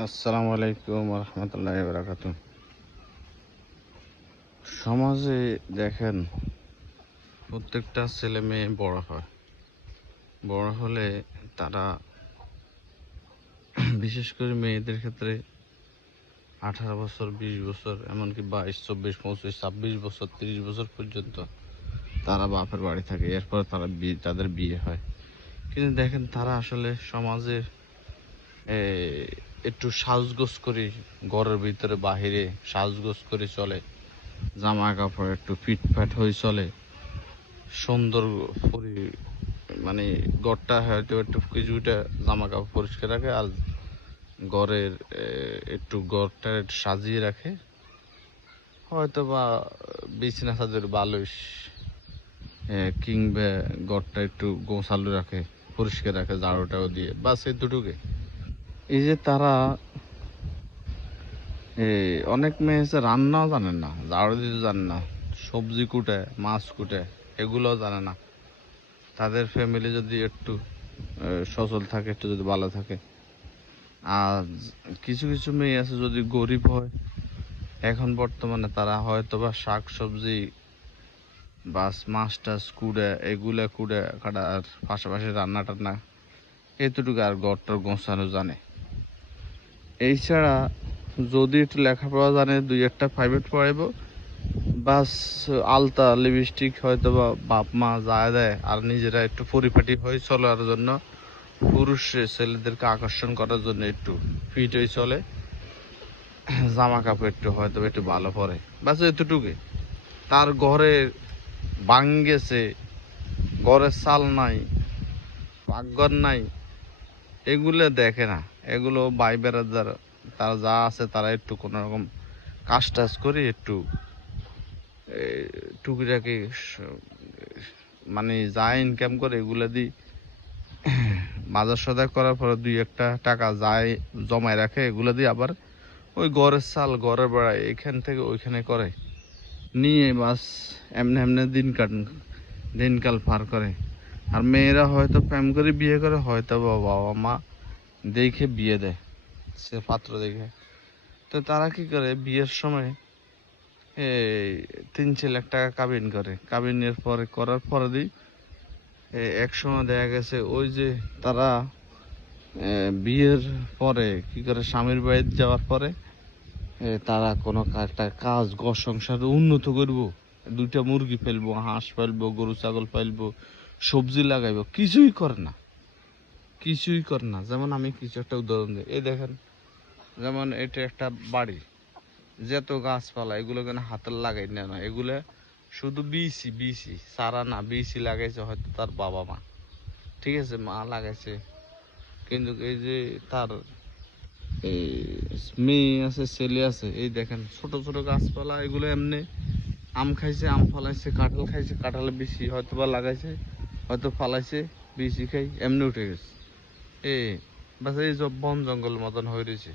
আসসালামু আলাইকুম রহমতুল্লাহ বারাকাতু। সমাজে দেখেন প্রত্যেকটা ছেলে মেয়ে বড় হয়, বড় হলে তারা বিশেষ করে মেয়েদের ক্ষেত্রে 18 বছর, 20 বছর, এমনকি 22, 24, 25, 26 বছর, 30 বছর পর্যন্ত তারা বাপের বাড়ি থাকে। এরপর তাদের বিয়ে হয়। কিন্তু দেখেন তারা আসলে সমাজের একটু সাজগোজ করে, ঘরের ভিতরে বাহিরে সাজগোজ করে চলে, জামা কাপড় একটু ফিটফাট হয়ে চলে, সুন্দর মানে ঘরটা হয়তো একটু কিছুটা জামা কাপড় পরিষ্কার রাখে, আর ঘরের একটু ঘরটা একটু সাজিয়ে রাখে, হয়তো বা বিছানা চাদর বালিশ কিংবা ঘরটা একটু গোছালো রাখে, পরিষ্কার রাখে ঝাড়ুটাও দিয়ে, বাস এই দুটোকে। এই যে তারা অনেক মেয়ে আছে রান্নাও জানেন না, ঝাড়ু দিতে জানে না, সবজি কুটে, মাছ কুটে, এগুলোও জানে না। তাদের ফ্যামিলি যদি একটু সচল থাকে, একটু যদি ভালো থাকে। আর কিছু কিছু মেয়ে আছে যদি গরিব হয়, এখন বর্তমানে তারা হয়তো বা শাক সবজি বাস মাছ টাছ কুড়ে, এগুলা কুড়ে কাটা, আর পাশাপাশি রান্না টান্না এতটুকু, আর ঘরটার গোছানো জানে। এছাড়া যদি একটু লেখাপড়া জানে, দুই একটা প্রাইভেট পড়াইব, বাস আলতা লিপস্টিক হয়তো বা বাপ মা যা দেয়, আর নিজেরা একটু পরিপাটি হয়ে চলার জন্য, পুরুষ ছেলেদেরকে আকর্ষণ করার জন্য একটু ফিট হয়ে চলে, জামা কাপড় একটু হয়তো একটু ভালো পরে, বাস এতটুকুই। তার ঘরে গেছে, ঘরের চাল নাই, পাকঘর নাই, এগুলো দেখে না। এগুলো ভাই বেড়াদার তারা যা আছে, তারা একটু কোনো রকম কাজ টাজ করে একটু টুকিটাকি মানে যা ইনকাম করে, এগুলো দিয়ে বাজার সদাই করার পরে দুই একটা টাকা যায় জমায় রাখে, এগুলো দিয়ে আবার ওই ঘরের চাল, ঘরের বেড়ায়, এখান থেকে ওইখানে করে নিয়ে বাস এমনি এমনি দিনকাল পার করে। আর মেয়েরা হয়তো প্রেম করে বিয়ে করে, হয়তো বাবা মা দেখে বিয়ে দেয়, সে পাত্র দেখে। তো তারা কি করে, বিয়ের সময় এই 3-4 লাখ টাকা কাবিন করে, কাবিনের পরে করার পরে দিই এক সময় দেখা গেছে ওই যে তারা বিয়ের পরে কি করে, স্বামীর বাড়ি যাওয়ার পরে তারা কোনো একটা কাজ, ঘর সংসার উন্নত করব, 2টা মুরগি ফেলবো, হাঁস ফেলবো, গরু ছাগল ফেলবো, সবজি লাগাইবো, কিছুই করে না, কিছুই করে না। যেমন আমি কিছু একটা উদাহরণ দিই, এই দেখেন, যেমন এটা একটা বাড়ি, যত গাছপালা, এগুলো কেন হাতের লাগাই না, এগুলো শুধু বিসি বিসি সারা না, বিসি লাগাইছে হয়তো তার বাবা মা, ঠিক আছে, মা লাগাইছে। কিন্তু এই যে তার এই মেয়ে আছে, ছেলে আছে, এই দেখেন ছোট ছোট গাছপালা, এগুলো এমনি আম খাইছে, আম ফালাইছে, কাঁঠাল খাইছে, কাঁঠালে বিচি হয়তো বা লাগাইছে, হয়তো ফালাইছে, বিচি খাই এমনি উঠে গেছে। বাস এই সব বন জঙ্গল মতন হয়ে রয়েছে,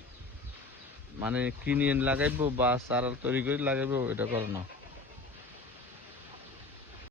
মানে কিনে লাগাইবো বা চারা তৈরি করে লাগাইবো, এটা করে না।